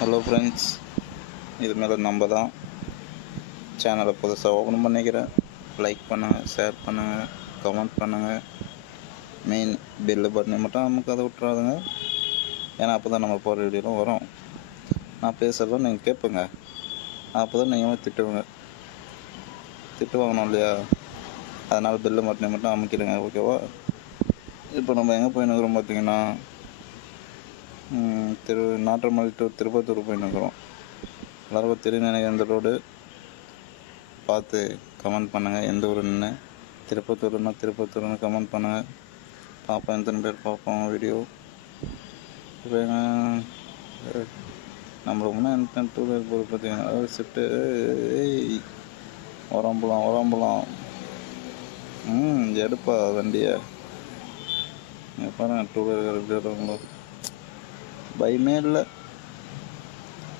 Hello friends, இது மேலே நம்ம தான் சேனலை புதுசாக ஓப்பன் பண்ணிக்கிறேன். லைக் பண்ணுங்கள், ஷேர் பண்ணுங்கள், கமெண்ட் பண்ணுங்கள். மெயின் பெல்லு பட்டனை மட்டும் நமக்கு அதை விட்டுறாதுங்க. ஏன்னா அப்போ தான் நம்ம போகிற வீடியோலாம் வரும். நான் பேசுகிறதும் நீங்கள் கேட்புங்க. அப்போ தான் நீங்களும் திட்டு வாங்கணும் இல்லையா? அதனால் பெல்லு பட்டனை மட்டும் அமைக்கிடுங்க, ஓகேவா? இப்போ நம்ம எங்கே போயின்னுக்கிறோம் பார்த்தீங்கன்னா, நாற்றமலை டு திருப்பத்தூர் போயின்னுக்கிறோம். எல்லாருக்கும் தெரியும் நினைக்கிற இந்த ரோடு. பார்த்து கமெண்ட் பண்ணுங்கள், எந்த ஊருன்னு. திருப்பத்தூர்னு கமெண்ட் பண்ணுங்கள். பார்ப்போம், எத்தனை பேர் பார்ப்போம் வீடியோ. இப்போ நம்மளுக்கு முன்னே எந்த டூர் போது பார்த்தீங்கன்னா ஷிஃப்ட்டு உரம்பலாம் எடுப்பா வண்டியை. பாருங்க, டூர் எப்படி வருவாங்களோ. பயமே இல்லை,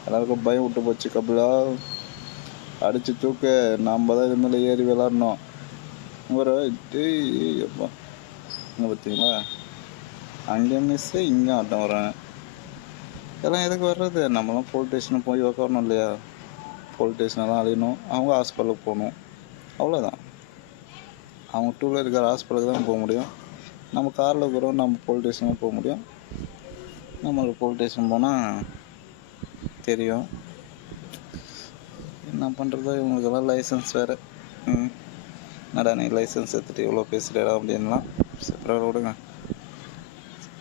எல்லாருக்கும் பயம் விட்டு போச்சு. கபிலா அடித்து தூக்க, நாம் தான் இது மேலே ஏறி விளாட்ணும். ஒரு அப்பா இங்கே பார்த்தீங்களா, அங்கே மிஸ்ஸு, இங்கே ஆட்டம் வராங்க. இதெல்லாம் எதுக்கு வர்றது? நம்மளாம் போலீஸ் ஸ்டேஷனுக்கு போய் உக்காரணும் இல்லையா? போலீஸ் ஸ்டேஷனெல்லாம் அழியணும், அவங்க ஹாஸ்பிட்டலுக்கு போகணும், அவ்வளோதான். அவங்க டூவில் இருக்கிற ஹாஸ்பிட்டலுக்கு தான் போக முடியும். நம்ம காரில் இருக்கிறோம், நம்ம போலீஸ் ஸ்டேஷனுக்கு போக முடியும். நம்மளுக்கு போலீஸ் ஸ்டேஷன் போனால் தெரியும். என்ன பண்ணுறதோ, இவங்களுக்கெல்லாம் லைசன்ஸ் வேறு. என்னடா நீ லைசன்ஸ் எடுத்துகிட்டு இவ்வளோ பேசுகிறா அப்படின்லாம் செப்பரேட் விடுங்க.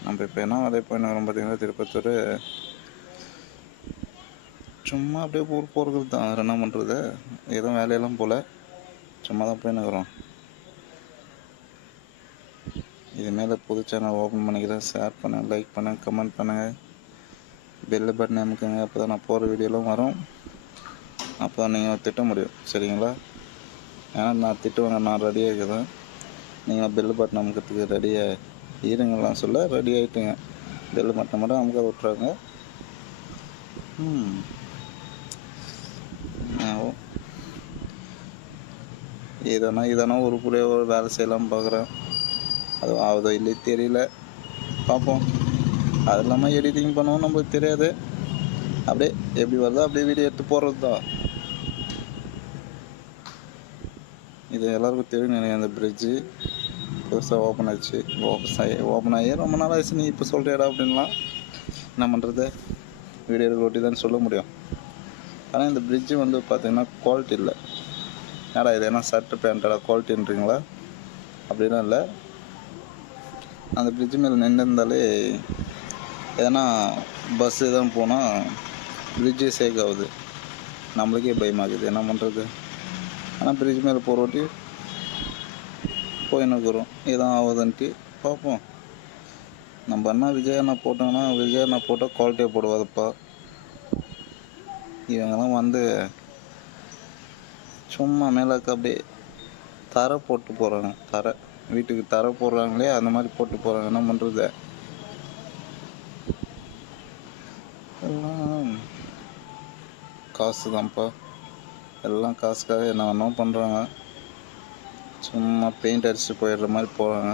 நம்ம இப்போ என்ன வேலையை போயின்னு பார்த்தீங்கன்னா, திருப்பத்தூர் சும்மா அப்படியே ஊர் போகிறது தான். வேறு என்ன பண்ணுறது? எதுவும் வேலையெல்லாம் போல், சும்மா தான் போயின்னுக்குறோம். இது மேலே புது சேனல் ஓப்பன் பண்ணிக்கிறேன். ஷேர் பண்ணுங்கள், லைக் பண்ணுங்கள், கமெண்ட் பண்ணுங்கள், பெல்லு பட்டன் அமுக்குங்க. அப்போ தான் நான் போகிற வீடியோலாம் வரும். அப்போ தான் நீங்கள் திட்ட முடியும், சரிங்களா? ஏன்னா நான் திட்டுவாங்க, நான் ரெடியாக இருக்குதான். நீங்கள் பெல்லு பட்டன் அமுக்கிறதுக்கு ரெடியாக இருங்கலாம் சொல்ல ரெடி ஆகிட்டுங்க. பெல்லு பட்டன் மட்டும் அமுக்க விட்றாங்க. இதனா ஒரு புரிய ஒரு வேலை செய்யலாம் பார்க்குறேன். அது ஆகுதோ இல்லையே தெரியல, பார்ப்போம். அது இல்லாமல் எடிட்டிங் பண்ணுவோம், நம்மளுக்கு தெரியாது. அப்படியே எப்படி வருதோ அப்படியே வீடியோ எடுத்து போடுறது தான். இது எல்லாருக்கும் தெரியும் நினைக்கிறேன். அந்த பிரிட்ஜு புதுசாக ஓப்பன் ஆகி ரொம்ப நாள் ஆச்சு. நீ இப்போ சொல்கிறியாடா அப்படின்லாம் என்ன பண்ணுறது? வீடியோ எடுக்க ஒட்டி தான் சொல்ல முடியும். ஆனால் இந்த பிரிட்ஜு வந்து பார்த்திங்கன்னா குவாலிட்டி இல்லை. ஏடா இது என்ன ஷர்ட்டு பேண்ட்டோட குவாலிட்டின்றீங்களா? அப்படிலாம் இல்லை. அந்த பிரிட்ஜு மேலே நின்றுருந்தாலே எதனா பஸ் எதுவும் போனால் பிரிட்ஜே சேக் ஆகுது, நம்மளுக்கே பயமாகுது. என்ன பண்ணுறது? ஆனால் பிரிட்ஜ் மேலே போகிற வாட்டி போயின்னுக்குறோம், எதுவும் ஆகுதுன்ட்டு பார்ப்போம். நம்ம அண்ணா விஜய் அண்ணா போட்டோங்கன்னா, விஜய் அண்ணா போட்டால் குவாலிட்டியாக போடுவாதுப்பா. இவங்கெல்லாம் வந்து சும்மா மேலாக்க அப்படியே தரை போட்டு போகிறாங்க. தரை வீட்டுக்கு தரை போடுறாங்களே அந்த மாதிரி போட்டு போகிறாங்க. என்ன பண்ணுறது? எல்லாம் காசு தான்ப்பா. எல்லாம் காசுக்காக என்ன வேணாலும் பண்ணுறாங்க. சும்மா பெயிண்ட் அடிச்சுட்டு போயிடுற மாதிரி போகிறாங்க.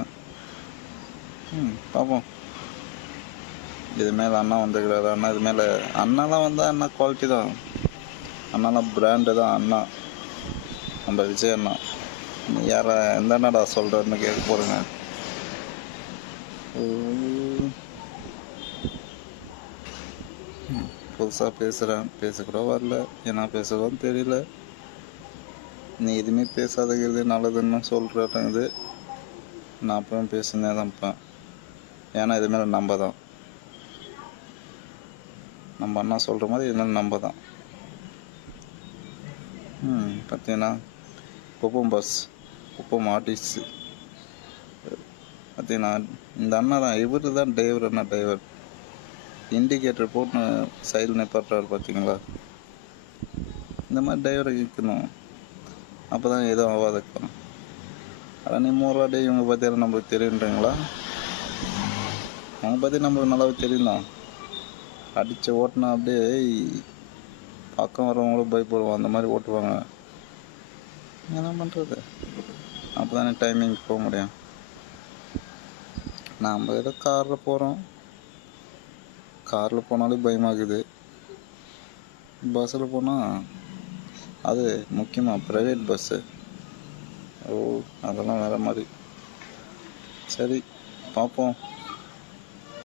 பார்ப்போம். இது மேலே அண்ணா வந்துக்கிறாரு. அண்ணா இது மேலே அண்ணாலாம் வந்தால் அண்ணா குவாலிட்டி தான். அண்ணாலாம் பிராண்டு தான். அண்ணா நம்ம விஜய் அண்ணா. நீ யாரை எந்த அண்ணாடா சொல்கிறன்னு கேட்க போகிறேங்க. புதுசாக பேசக்கூட வரல, என்ன பேசுகிறோன்னு தெரியல. நீ எதுவுமே பேசாதது நல்லதுன்னு சொல்கிறது. நான் அப்பவும் பேசுனே தான்ப்பேன். ஏன்னா இது மேலே நம்ம தான், நம்ம அண்ணா சொல்கிற மாதிரி இது மேலே நம்ம தான். பார்த்தீங்கன்னா குப்பம் ஆர்டிஸ்ட் பார்த்தீங்கன்னா இந்த அண்ணா தான். இவர் தான் டிரைவர். அண்ணா டிரைவர் இண்டிகேட்டர் போட்டு சைடில் நிப்பாட்டுறாரு பார்த்தீங்களா? இந்த மாதிரி டிரைவரை இருக்கணும், அப்போ தான் எதுவும் ஆகாதுக்கும். ஆனால் நீ மூறாடே இவங்க பார்த்தீங்கன்னா நம்மளுக்கு தெரியுன்றீங்களா? அவங்க பற்றி நம்மளுக்கு நல்லாவே தெரியும் தான். அடித்து ஓட்டினா அப்படியே பக்கம் வரவங்களும் பயப்படுவோம், அந்த மாதிரி ஓட்டுவாங்க. என்ன பண்ணுறது? அப்போ தானே டைமிங் போக முடியும். நாம் ஏதோ காரில் போகிறோம், காரில் போனாலே பயமாகுது. பஸ்ஸில் போனால் அது முக்கியமாக ப்ரைவேட் பஸ்ஸு. ஓ, அதெல்லாம் வேறு மாதிரி. சரி, பார்ப்போம்.